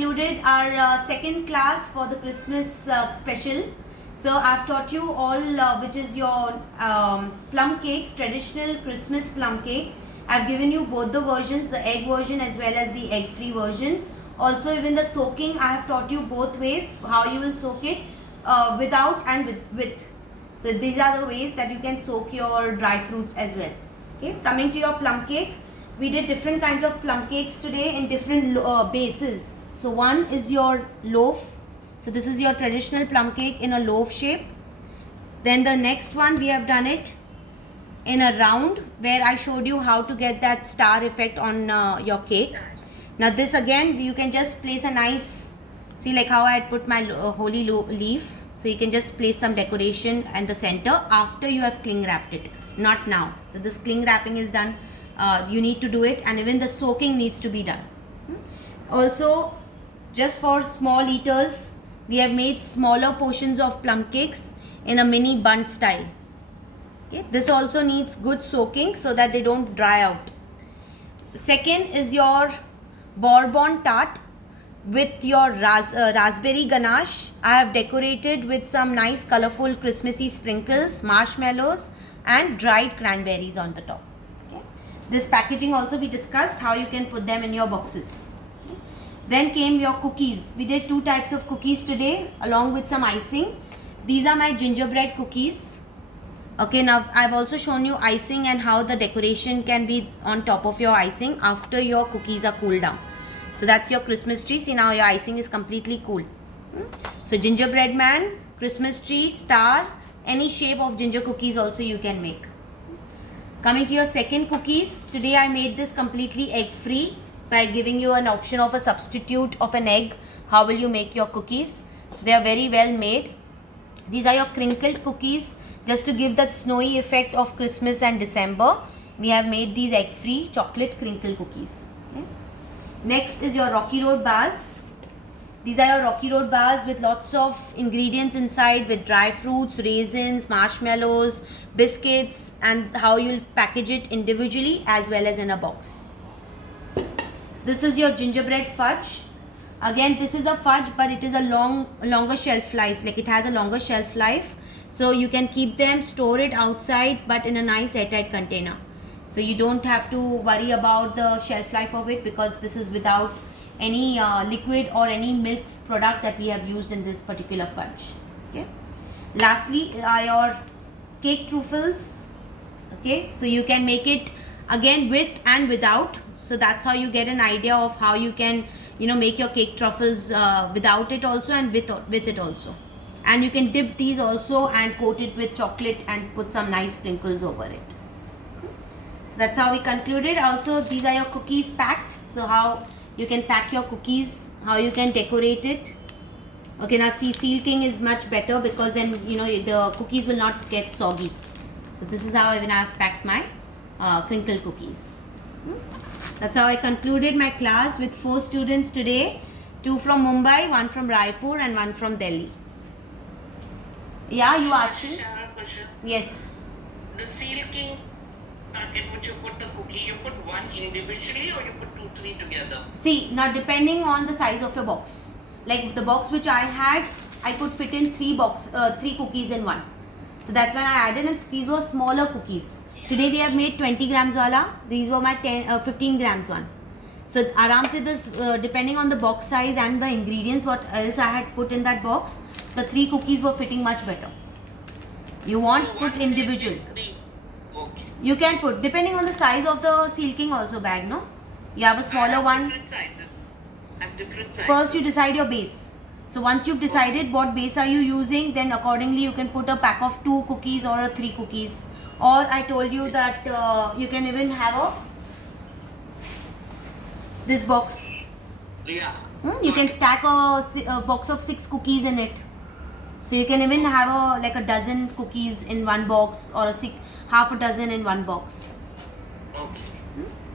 concluded our second class for the Christmas special. So I've taught you all which is your plum cakes, traditional Christmas plum cake. I've given you both the versions, the egg version as well as the egg free version. Also even the soaking, I have taught you both ways how you will soak it, without and with. So these are the ways that you can soak your dry fruits as well. Okay, coming to your plum cake, we did different kinds of plum cakes today in different bases. So one is your loaf. So this is your traditional plum cake in a loaf shape. Then the next one we have done it in a round, where I showed you how to get that star effect on your cake. Now this again, you can just place a nice, see like how I had put my holy leaf. So you can just place some decoration at the center after you have cling wrapped it, not now. So this cling wrapping is done, you need to do it, and even the soaking needs to be done. Also, just for small eaters, we have made smaller portions of plum cakes in a mini bun style. Okay, this also needs good soaking so that they don't dry out. Second is your bourbon tart with your raspberry ganache. I have decorated with some nice colorful Christmassy sprinkles, marshmallows and dried cranberries on the top. Okay. This packaging also we discussed how you can put them in your boxes. Okay. Then came your cookies. We did two types of cookies today along with some icing. These are my gingerbread cookies. Okay, now I've also shown you icing and how the decoration can be on top of your icing after your cookies are cooled down. So that's your Christmas tree. See, now your icing is completely cool. So gingerbread man, Christmas tree, star, any shape of ginger cookies also you can make. Coming to your second cookies, today I made this completely egg free by giving you an option of a substitute of an egg. How will you make your cookies? So they are very well made. These are your crinkled cookies, just to give that snowy effect of Christmas and December. We have made these egg free chocolate crinkle cookies. Okay. Next is your Rocky Road bars. These are your Rocky Road bars with lots of ingredients inside, with dry fruits, raisins, marshmallows, biscuits, and how you'll package it individually as well as in a box. This is your gingerbread fudge. Again, this is a fudge, but it is a longer shelf life, like it has a longer shelf life. So you can keep them, store it outside, but in a nice airtight container. So you don't have to worry about the shelf life of it, because this is without any liquid or any milk product that we have used in this particular fudge. Okay. Lastly are your cake truffles. Okay, so you can make it again with and without. So that's how you get an idea of how you can, make your cake truffles without it also and with it also. And you can dip these also and coat it with chocolate and put some nice sprinkles over it. So that's how we concluded. Also, these are your cookies packed. So how you can pack your cookies, how you can decorate it. Okay, now see, Seal King is much better, because then the cookies will not get soggy. So this is how even I have packed my crinkle cookies. That's how I concluded my class with 4 students today. 2 from Mumbai, 1 from Raipur and 1 from Delhi. Yeah, you asked me? Yes. The Seal King packet which you put the cookie, you put one individually or you put 2, 3 together? See, now depending on the size of your box. Like the box which I had, I could fit in 3 cookies in one. So that's when I added, and these were smaller cookies. Today we have made 20 grams wala. These were my 15 grams one. So aram se this, depending on the box size and the ingredients, what else I had put in that box, the 3 cookies were fitting much better. You want So put one individual. Seal King, 3. Okay. You can put depending on the size of the Seal King also bag, no? You have a smaller one. Different sizes. And different sizes. First you decide your base. So once you've decided what base are you using, then accordingly you can put a pack of 2 cookies or 3 cookies. Or I told you that you can even have this box. Yeah. You can stack a box of 6 cookies in it. So you can even have like a dozen cookies in one box, or half a dozen in one box. Okay.